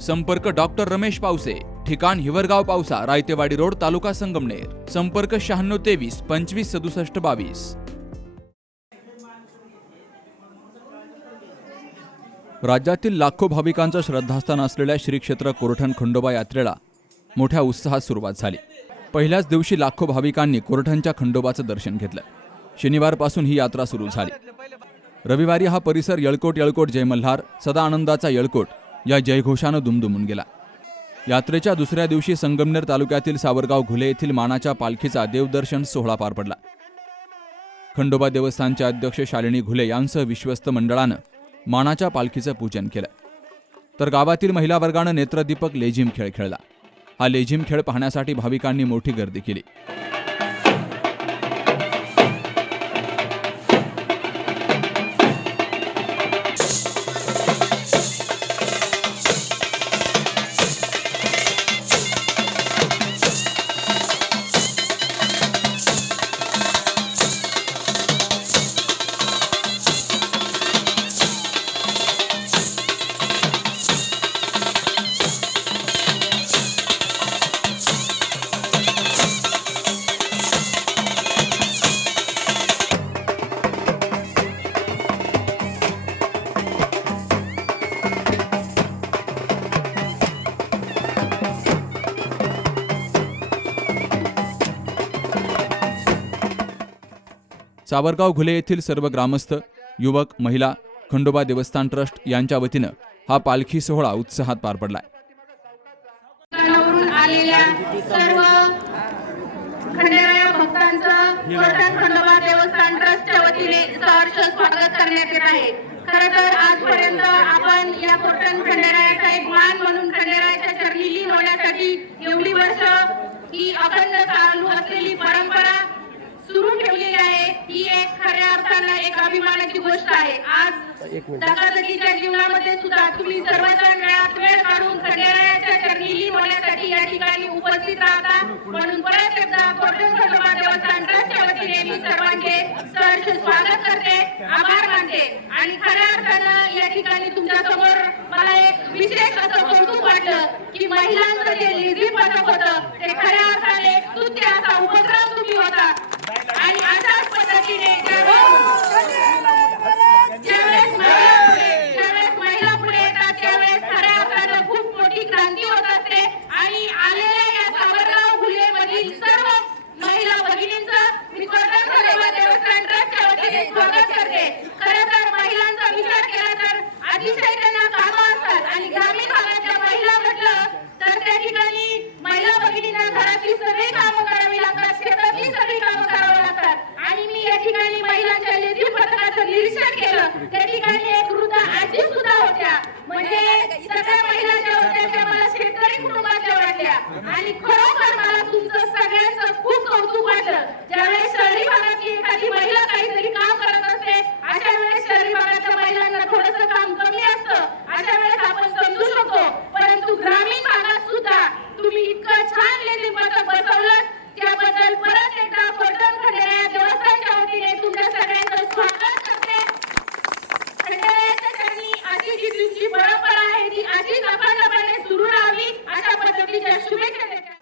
संपर्क डॉक्टर रमेश पावसे ठिकाण हिवरगाव पावसा रायतेवाडी रोड तालुका संगमनेर. संपर्क शहाण्णव तेवीस पंचवीस सदुसष्ट बावीस. राज्यातील लाखो भाविकांचं श्रद्धास्थान असलेल्या श्री क्षेत्र कोरठण खंडोबा यात्रेला मोठ्या उत्साहात सुरुवात झाली. पहिल्याच दिवशी लाखो भाविकांनी कोरठणच्या खंडोबाचं दर्शन घेतलं. शनिवारपासून ही यात्रा सुरू झाली. रविवारी हा परिसर येळकोट येळकोट जयमल्हार सदा आनंदाचा येळकोट या जयघोषानं दुमदुमून गेला. यात्रेच्या दुसऱ्या दिवशी संगमनेर तालुक्यातील सावरगाव घुले येथील मानाच्या पालखीचा देवदर्शन सोहळा पार पडला. खंडोबा देवस्थानचे अध्यक्ष शालिनी घुले यांसह विश्वस्त मंडळानं मानाच्या पालखीचं पूजन केलं. तर गावातील महिला वर्गानं नेत्रदीपक लेझिम खेळ खेळला. हा लेझिम खेळ पाहण्यासाठी भाविकांनी मोठी गर्दी केली. सावरगाव घुले येथील सर्व ग्रामस्थ युवक महिला खंडोबा देवस्थान ट्रस्ट यांच्या वतीनं हा पालखी सोहळा उत्साहात पार पडलाय. खंडोबा देवस्थान ट्रस्टच्या वतीने सहर्ष स्वागत करण्यात येत आहे. खर तर आजपर्यंत आपण या खंडेरायाचा एक मान म्हणून खंडेरायाच्या चरणी होण्यासाठी एवढी वर्ष ही अखंड चालू असलेली परंपरा ही एक खऱ्या अर्थानं एक अभिमानाची गोष्ट आहे. आज दगादगीच्या जीवनामध्ये सुद्धा तुम्ही सर्वजण वेळात वेळ काढून खंडेरायाच्या चरणी लीन होण्यासाठी या ठिकाणी उपस्थित राहता. म्हणून परत एकदा कोटण खंडोबा देवस्थान ट्रस्टच्या वतीने मी सर्वांचे सहर्ष स्वागत करते. आभार मानते. आणि खऱ्या अर्थानं या ठिकाणी तुमच्यासमोर मला एक विशेष असं कौतुक वाटलं की महिलांचं जे लिझी पथक होतं ते खऱ्या अर्थाने एक स्तुत्य असा उपक्रम तुम्ही होता आणि अशाच पद्धतीने ज्यावेळेस ज्यावेळेस महिला पुढे ज्यावेळेस महिला पुढे येतात त्यावेळेस खऱ्या अर्थानं खूप मोठी क्रांती होत असते आणि आलेल्या या सावरगाव घुलेमधील सर्व महिला भगिनींचं मी कोटण खंडोबा देवस्थान ट्रस्टच्या वतीने स्वागत करते खरं तर महिलांचा विचार केला तर अतिशय त्यांना कामं असतात आणि ग्रामीण भागाच्या महिला म्हटलं तर त्या ठिकाणी महिला भगिनींना घरातली सगळी कामं करावी लागतात शेतातली सगळी कामं करावी लागतात आणि मी या ठिकाणी महिलांच्या लेझीम पथकाचं निरीक्षण केलं त्या ठिकाणी एक वृद्ध आजी सुद्धा होत्या म्हणजे सगळ्या महिला ज्या होत्या त्या मला शेतकरी कुटुंबातल्या वाटल्या आणि खरोखर मला तुमचं सगळ्यांचं खूप कौतुक वाटलं. ज्यावेळेस शहरी भागातली एखादी महिला काहीतरी काम करत असते अशा वेळेस शहरी भागातल्या महिलांना थोडंसं काम कमी असतं अशा वेळेस आपण समजू शकतो परंतु ग्रामीण भागात सुद्धा तुम्ही इतकं छान लेझीम पथक बसवलं त्याबद्दल परत एकदा कोटण खंडेराया देवस्थानच्या वतीने तुमच्या सगळ्यांचं स्वागत करते खंडेरायाच्या चरणी अशी जी तुमची परंपरा आहे ती अशीच अखंडपणे सुरू राहावी अशा पद्धतीच्या शुभेच्छा देते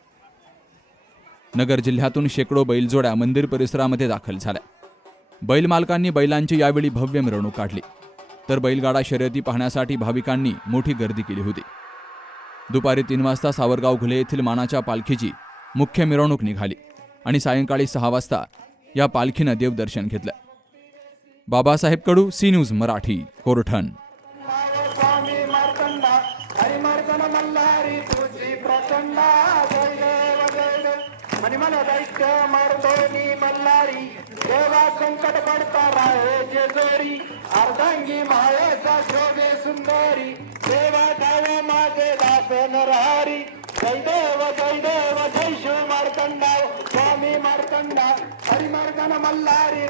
नगर जिल्ह्यातून शेकडो बैलजोड्या मंदिर परिसरामध्ये दाखल झाल्या. बैल मालकांनी बैलांची यावेळी भव्य मिरवणूक काढली. तर बैलगाडा शर्यती पाहण्यासाठी भाविकांनी मोठी गर्दी केली होती. दुपारी तीन वाजता सावरगाव घुले येथील मानाच्या पालखीची मुख्य मिरवणूक निघाली आणि सायंकाळी सहा वाजता या पालखीनं देवदर्शन घेतलं. Babasaheb Kadu C news Marathi Korthan. दैत्य मर्दोनी देवा संकट पडता राहे जेजोरी अर्धांगी मायेचा शोभे सुंदरी देवा दावा माझे दास नरहारी जयदेव जयदेव जय शिव स्वामी हरिमार्गन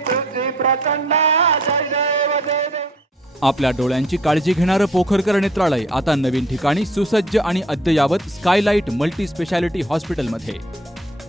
तुझी जयदेव जयदेव आपल्या डोळ्यांची काळजी घेणारं पोखरकर नेत्रालय आता नवीन ठिकाणी सुसज्ज आणि अद्ययावत स्कायलाईट मल्टी स्पेशालिटी हॉस्पिटलमध्ये.